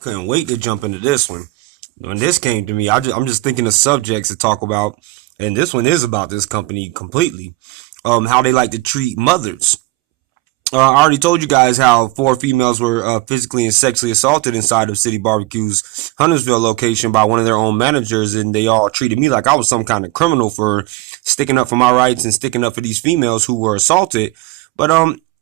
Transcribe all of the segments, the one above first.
Couldn't wait to jump into this one. When this came to me, I'm just thinking of subjects to talk about, and this one is about this company completely. How they like to treat mothers. I already told you guys how four females were physically and sexually assaulted inside of City Barbecue's Huntersville location by one of their own managers, and they all treated me like I was some kind of criminal for sticking up for my rights and sticking up for these females who were assaulted. But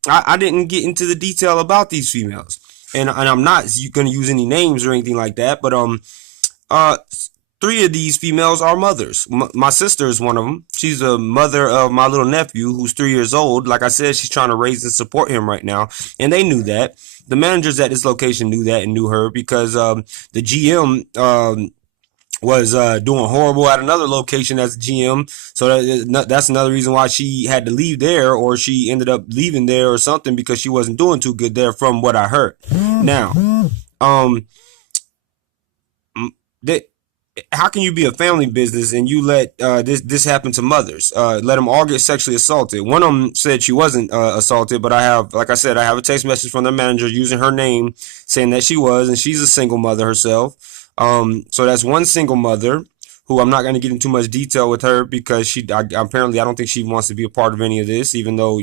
I didn't get into the detail about these females, and I'm not going to use any names or anything like that. But uh, three of these females are mothers. My sister is one of them. She's a mother of my little nephew who's 3 years old. Like I said, she's trying to raise and support him right now. And they knew that. The managers at this location knew that and knew her because the GM was doing horrible at another location as a GM. So that's another reason why she had to leave there, or she ended up leaving there or something, because she wasn't doing too good there from what I heard. Now, they, how can you be a family business and you let this happen to mothers? Let them all get sexually assaulted. One of them said she wasn't assaulted, but I have, like I said, I have a text message from their manager using her name, saying that she was, and she's a single mother herself. So that's one single mother who I'm not going to get into much detail with her because apparently I don't think she wants to be a part of any of this. Even though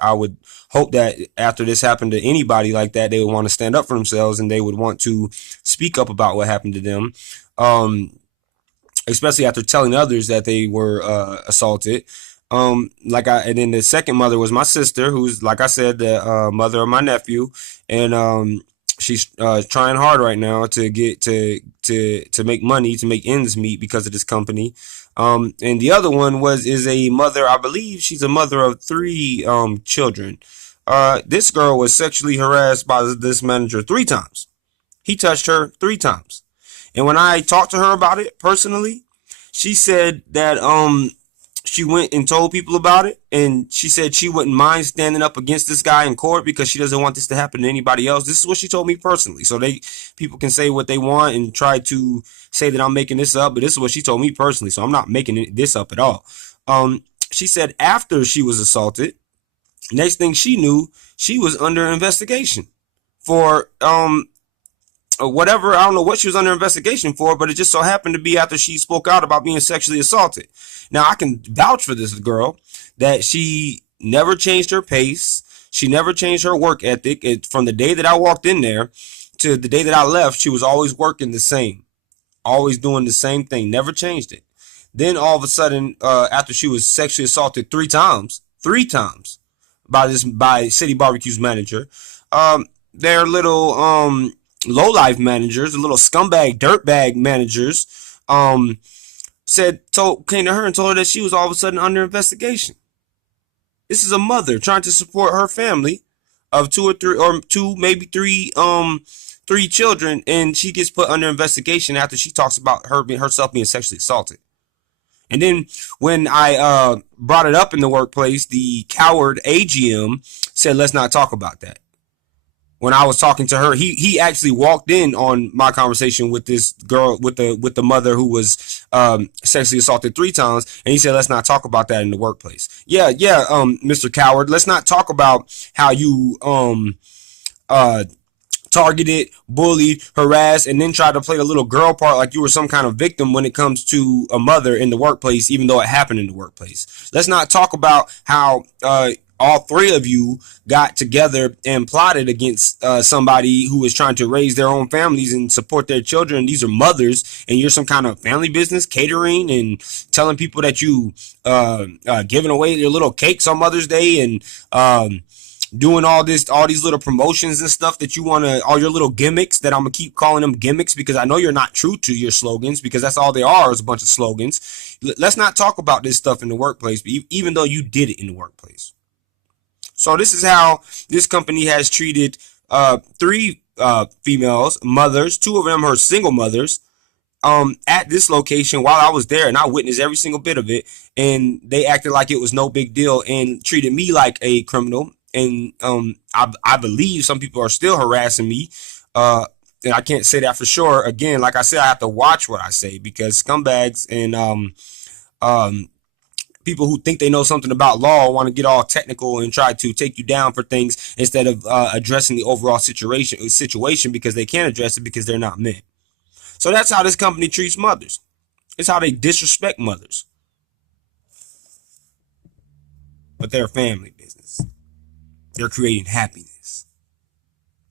I would hope that after this happened to anybody like that, they would want to stand up for themselves and they would want to speak up about what happened to them. Especially after telling others that they were assaulted. And then the second mother was my sister, who's, like I said, the mother of my nephew, and she's trying hard right now to get to make money, to make ends meet because of this company. And the other one is a mother. I believe she's a mother of three children. This girl was sexually harassed by this manager 3 times. He touched her 3 times. And when I talked to her about it personally, she said that she went and told people about it, and she said she wouldn't mind standing up against this guy in court because she doesn't want this to happen to anybody else. This is what she told me personally. So people can say what they want and try to say that I'm making this up, but this is what she told me personally. So I'm not making this up at all. She said after she was assaulted, next thing she knew, she was under investigation for whatever. I don't know what she was under investigation for, but it just so happened to be after she spoke out about being sexually assaulted. Now, I can vouch for this girl that she never changed her pace. She never changed her work ethic. From the day that I walked in there to the day that I left, she was always working the same, always doing the same thing, never changed it. Then all of a sudden, after she was sexually assaulted 3 times, 3 times by City Barbecue's manager, their little low life managers, the little scumbag dirtbag managers, came to her and told her that she was all of a sudden under investigation. This is a mother trying to support her family of 2 or 2, maybe 3 children, and she gets put under investigation after she talks about herself being sexually assaulted. And then when I brought it up in the workplace, the coward AGM said, "Let's not talk about that." When I was talking to her, he actually walked in on my conversation with this girl, with the mother who was sexually assaulted 3 times, and he said, "Let's not talk about that in the workplace." Yeah, Mr. Coward, let's not talk about how you targeted, bullied, harassed, and then tried to play the little girl part like you were some kind of victim when it comes to a mother in the workplace, even though it happened in the workplace. Let's not talk about how all 3 of you got together and plotted against somebody who is trying to raise their own families and support their children. These are mothers, and you're some kind of family business catering and telling people that you giving away your little cakes on Mother's Day and doing all these little promotions and stuff that you want to, all your little gimmicks that I'm gonna keep calling them gimmicks because I know you're not true to your slogans, because that's all they are, is a bunch of slogans. Let's not talk about this stuff in the workplace, even though you did it in the workplace. So this is how this company has treated 3 females, mothers. 2 of them are single mothers, at this location while I was there, and I witnessed every single bit of it. And they acted like it was no big deal and treated me like a criminal. And I believe some people are still harassing me. And I can't say that for sure. Again, like I said, I have to watch what I say because scumbags and People who think they know something about law want to get all technical and try to take you down for things instead of addressing the overall situation because they can't address it because they're not men. So that's how this company treats mothers. It's how they disrespect mothers. But they're a family business. They're creating happiness.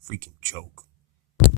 Freaking joke.